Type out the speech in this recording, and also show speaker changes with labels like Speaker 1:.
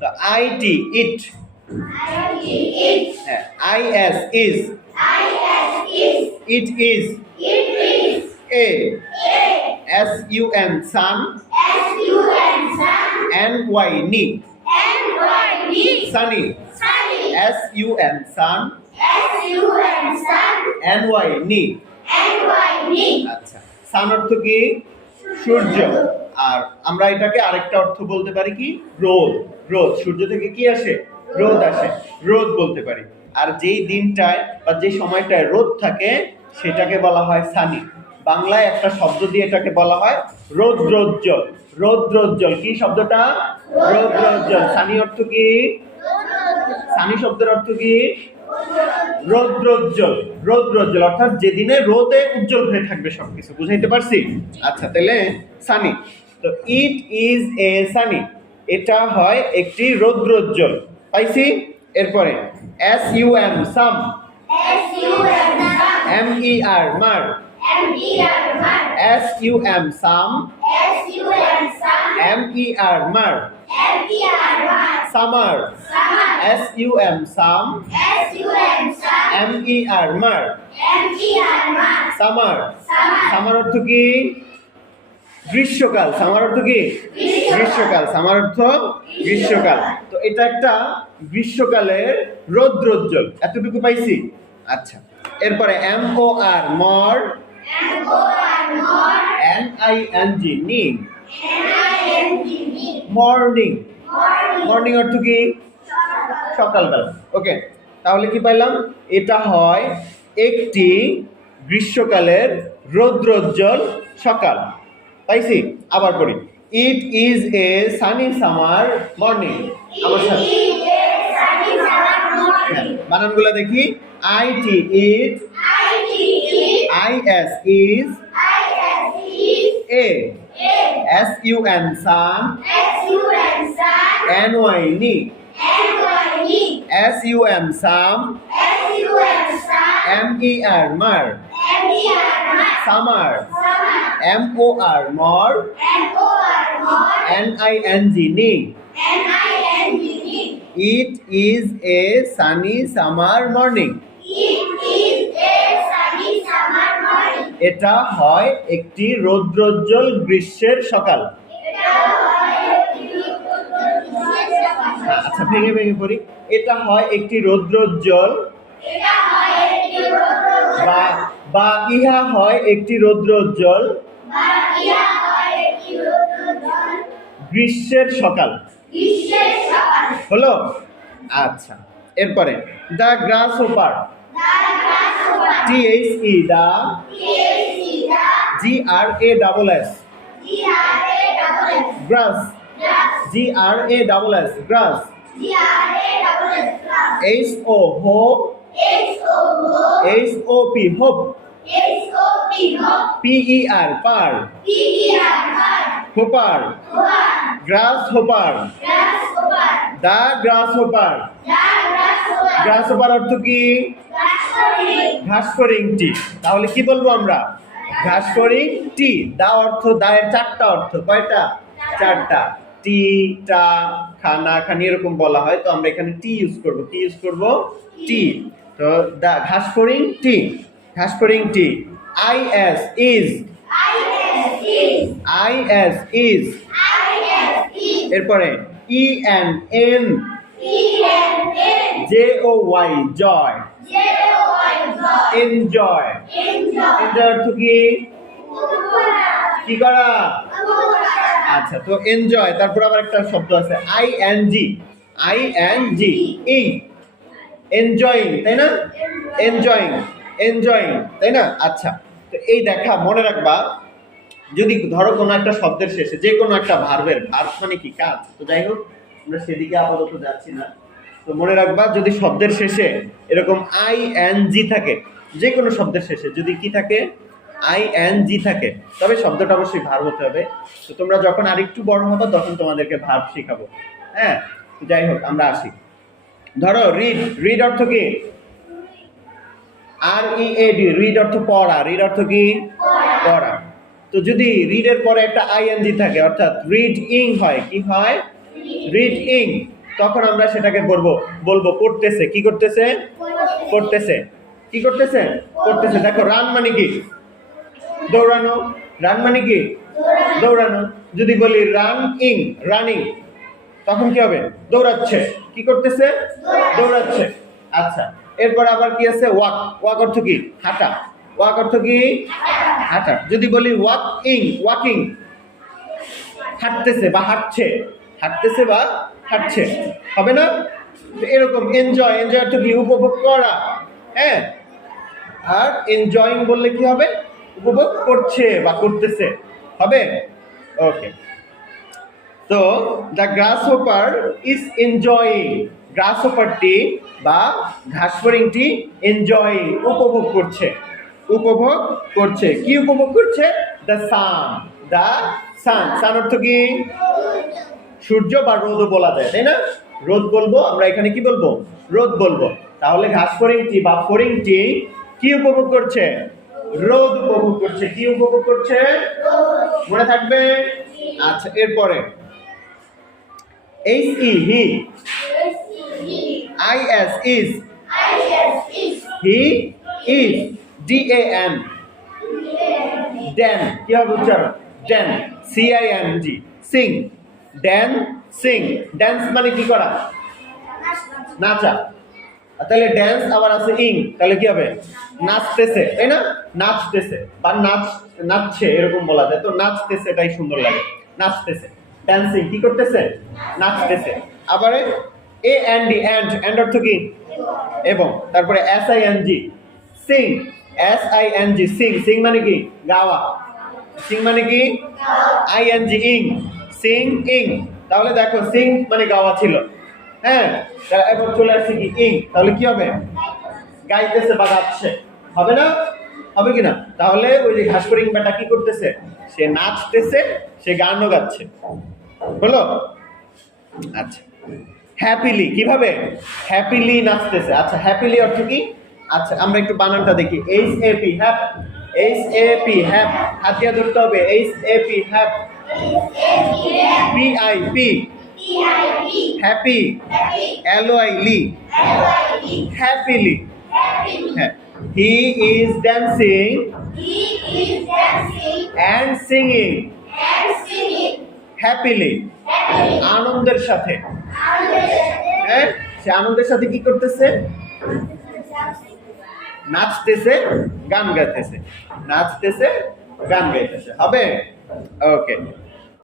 Speaker 1: তো I T it হ্যাঁ I S is it is a S U N sun N Y ny sunny S U N sun N Y ny আচ্ছা সান অর্থ কি? সূর্য। আর আমরা এটাকে আরেকটা অর্থ বলতে পারি কি? রোদ রোদ, সূর্য থেকে কি আসে? রোদ আসে। রোদ বলতে পারি। আর যেই দিনটায় বা যে সময়টায় রোদ থাকে, সেটাকে বলা হয় সানি। বাংলায় একটা শব্দ দিয়ে এটাকে বলা হয় রৌদ্রোজ্জ্বল। রৌদ্রোজ্জ্বল, কি শব্দটা? রৌদ্রোজ্জ্বল। সানি অর্থ কি? সানি শব্দের অর্থ কি? রৌদ্রোজ্জ্বল। রৌদ্রোজ্জ্বল অর্থাৎ যেদিনে রোদে উজ্জ্বল হয়ে থাকবে সবকিছু। বুঝাইতে পারছি? আচ্ছা তাহলে সানি। তো ইট ইজ এ সানি। এটা হয় একটি রৌদ্রোজ্জ্বল। পাইছি? এরপরে S U M sum. M E R mer. S U M sum. M E R mer. Summer. S U M sum. M E R mer. Summer. Summer. অর্থ কি? গ্রীষ্মকাল। সামার অর্থ কি? গ্রীষ্মকাল, সামার অর্থ গ্রীষ্মকাল। তো এটা একটা গ্রীষ্মকালের রৌদ্রোজ্জ্বল। এতটুকু পাইছি? আচ্ছা। এরপরে M O R, mor. N I N G ning morning. Morning অর্থ কি? সকালবেলা। ওকে, তাহলে কি পাইলাম? এটা হয় একটি গ্রীষ্মকালের রৌদ্রোজ্জ্বল সকাল। পাইছি? আবার করি it is a sunny summer morning আমার সাথে। হ্যাঁ, বানানগুলো দেখি। I T it I S is a S U N sun N Y ny S U M sum M E R mer summer M O R mor N I N G ning it is a sunny summer morning এটা হয় একটি রৌদ্রোজ্জ্বল গ্রীষ্মের সকাল। আচ্ছা ভেঙে ভেঙে পড়ি। এটা হয় একটি রৌদ্রোজ্জ্বল। বা ইহা হয় একটি রৌদ্রোজ্জ্বল। গ্রীষ্মের সকাল। হলো? আচ্ছা এরপরে the grasshopper T H E the G R A double S grass G R A double S grass H O ho H O P hop P E R per hopper grasshopper the grasshopper grasshopper অর্থ কি? ঘাসফরিং টি। তাহলে কি বলব আমরা? ঘাস ফরিং টি। দা অর্থ দায়ের চারটা অর্থ। কয়টা? চারটা। টি টা খানা খানি এরকম বলা হয়। তো আমরা এখানে টি ইউজ করব। কি ইউজ করব? টি। তো দা ঘাস ফরিং টি। ঘাস ফরিং টি I S is I S is এরপরে E N N J O Y joy. Enjoy enjoy অর্থ কি? কি করা? আচ্ছা তো এনজয় তারপর আবার একটা শব্দ আছে। I N G I N G ing enjoying তাই না? এনজয়িং এনজয়িং তাই না? আচ্ছা তো এই দেখা, মনে রাখবা যদি ধরো কোনো একটা শব্দের শেষে, যে কোনো একটা ভার্বের ভার্ব মানে কি কাজ? তো যাই হোক, আমরা সেদিকে আপাতত যাচ্ছি না। তো মনে রাখবা, যদি শব্দের শেষে এরকম আই এন জি থাকে, যে কোনো শব্দের শেষে যদি কি থাকে? আই এন জি থাকে, তবে শব্দটা অবশ্যই ভার্ব হতে হবে। তো তোমরা যখন আরেকটু বড় হবে, তখন তোমাদেরকে ভার্ব শেখাবো। হ্যাঁ? যাই হোক, আমরা আসি। ধরো রিড রিড অর্থ কি? আর ই এ ডি রিড অর্থ পড়া রিড অর্থ কি? পড়া। তো যদি রিডের পরে একটা আইএনজি থাকে অর্থাৎ রিড ইং হয় কি হয়? রিড ইং তখন আমরা সেটাকে বলব বলব পড়তেছে। কি করতেছে? পড়তেছে। কি করতেছে? পড়তেছে। দেখো রান মানে কি? দৌড়ানো। রান মানে কি? দৌড়ানো। যদি বলি রান ইং রানিং তখন কি হবে? দৌড়াচ্ছে। কি করতেছে? দৌড়াচ্ছে। আচ্ছা এরপর আবার কি আছে? ওয়াক ওয়াক অর্থ কি? হাঁটা। ওয়াক অর্থ কি? হাঁটা যদি বলি ওয়াক ওয়াকিং হাঁটতেছে বা হাঁটছে। হাঁটতেছে বা হাঁটছে। হবে না? এরকম এনজয় এনজয় অর্থ কি? উপভোগ করা। হ্যাঁ? আর এনজয়িং বললে কি হবে? উপভোগ করছে বা করতেছে। হবে? ওকে তো the grasshopper is enjoying grass হোপারটি বা ঘাসফড়িংটি এনজয়িং উপভোগ করছে। উপভোগ করছে। কি উপভোগ করছে? দ্য সান দ্য সান সান অর্থ কি? সূর্য বা রোদও বলা যায় তাই না? রোদ বলব আমরা এখানে কি বলব? রোদ বলব। তাহলে ঘাস ফড়িংটি বা ফড়িংটি কি উপভোগ করছে? রোদ উপভোগ করছে। কি উপভোগ করছে? মনে থাকবে? আচ্ছা এরপরে। H E he I S is he is D A N dan কি হবে উচ্চারণ? Dan C I N G cing dan cing dance মানে কি করা? নাচা। তাহলে ড্যান্স আবার আছে ইং তাহলে কি হবে? নাচতেছে, তাই না? নাচতেছে বা নাচ, নাচছে এরকম বলা যায়। তো নাচতেছে এটাই সুন্দর লাগে। নাচতেছে। ড্যান্সিং কি করতেছে? নাচতেছে। আবার A and D and and অর্থ কি? এবং। তারপরে S I N G sing S I N G sing sing মানে কি? গাওয়া। সিং মানে কি? আই এন জি ইং সিং ইং তাহলে দেখো সিং মানে গাওয়া ছিল। হ্যাঁ? এবার চলে আসছে কি? ইং তাহলে কি হবে? গাইতেছে বা গাচ্ছে হবে না? হবে কি না তাহলে ওই যে ঘাসফড়িং বেটা কি করতেছে? সে নাচতেছে, সে গানও গাচ্ছে। হলো? আচ্ছা। হ্যাপিলি কীভাবে? হ্যাপিলি নাচতেছে। আচ্ছা হ্যাপিলি অর্থ কি? আচ্ছা আমরা একটু বানানটা দেখি। H A P hap H A P hap Hatiya ধরতে হবে। H A P hap P I py happy L I ly happily হ্যাঁ। He is dancing and singing happily আনন্দের সাথে। হ্যাঁ সে আনন্দের সাথে কি করতেছে? নাচতেছে গান গাইতেছে নাচতেছে গান গাইতেছে হবে ওকে